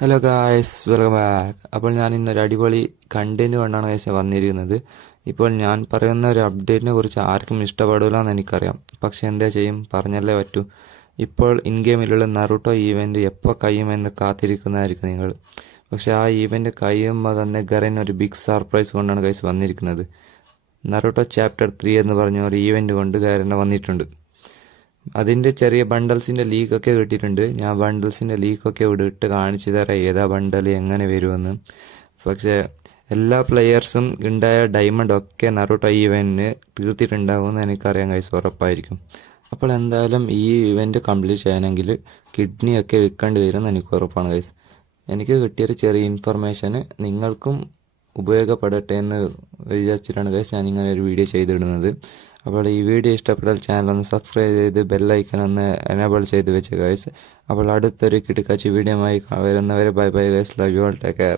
Hello guys, welcome back. അപ്പോൾ ഞാൻ ഇന്നൊരു അടിപൊളി കണ്ടന്റ് കൊണ്ടാണ് ഗൈസ് വന്നിരിക്കുന്നത്. ഇപ്പോൾ ഞാൻ പറയുന്ന ഒരു അപ്ഡേറ്റിനെ കുറിച്ച് ആർക്കും ഇഷ്ടപ്പെടില്ല എന്ന് എനിക്കറിയാം. പക്ഷെ എന്താ ചെയ്യും, പറഞ്ഞല്ലേ പറ്റൂ. ഇപ്പോൾ ഇൻ ഗെയിമിലുള്ള നറൂട്ടോ ഈവൻറ്റ് എപ്പോൾ കഴിയുമെന്ന് കാത്തിരിക്കുന്നതായിരിക്കും നിങ്ങൾ. പക്ഷെ ആ ഈവൻറ്റ് കഴിയുമ്പോൾ തന്നെ ഗറൻ ഒരു ബിഗ് സർപ്രൈസ് കൊണ്ടാണ് ഗൈസ് വന്നിരിക്കുന്നത്. നറൂട്ടോ ചാപ്റ്റർ 3 എന്ന് പറഞ്ഞ ഒരു ഈവൻറ്റ് കൊണ്ട് ഗരൻ വന്നിട്ടുണ്ട്. അതിൻ്റെ ചെറിയ ബണ്ടൽസിൻ്റെ ലീക്കൊക്കെ കിട്ടിയിട്ടുണ്ട്. ഞാൻ ബണ്ടൽസിൻ്റെ ലീക്കൊക്കെ ഇവിടെ ഇട്ട് കാണിച്ചു തരാം ഏതാ ബണ്ടൽ എങ്ങനെ വരുമെന്ന്. പക്ഷേ എല്ലാ പ്ലെയേഴ്സും ഉണ്ടായ ഡയമണ്ട് ഒക്കെ നറൂട്ടോ ഈവൻറ്റിന് തീർത്തിട്ടുണ്ടാകുമെന്ന് എനിക്കറിയാം ഗൈസ്, ഉറപ്പായിരിക്കും. അപ്പോൾ എന്തായാലും ഈ ഇവൻറ്റ് കംപ്ലീറ്റ് ചെയ്യാനെങ്കിൽ കിഡ്നിയൊക്കെ വിൽക്കേണ്ടി വരുമെന്ന് എനിക്ക് ഉറപ്പാണ് ഗൈസ്. എനിക്ക് കിട്ടിയൊരു ചെറിയ ഇൻഫർമേഷന് നിങ്ങൾക്കും ഉപയോഗപ്പെടട്ടെ എന്ന് വിചാരിച്ചിട്ടാണ് ഗൈസ് ഞാൻ ഇങ്ങനെ ഒരു വീഡിയോ ചെയ്തിടുന്നത്. അപ്പോൾ ഈ വീഡിയോ ഇഷ്ടപ്പെട്ടാൽ ചാനൽ ഒന്ന് സബ്സ്ക്രൈബ് ചെയ്ത് ബെല്ലൈക്കൺ ഒന്ന് എനേബിൾ ചെയ്ത് വെച്ച് ഗൈസ്. അപ്പോൾ അടുത്തൊരു കിടക്കാച്ചി വീഡിയോയുമായി വരുന്നവരെ bye bye guys, love you all, take care.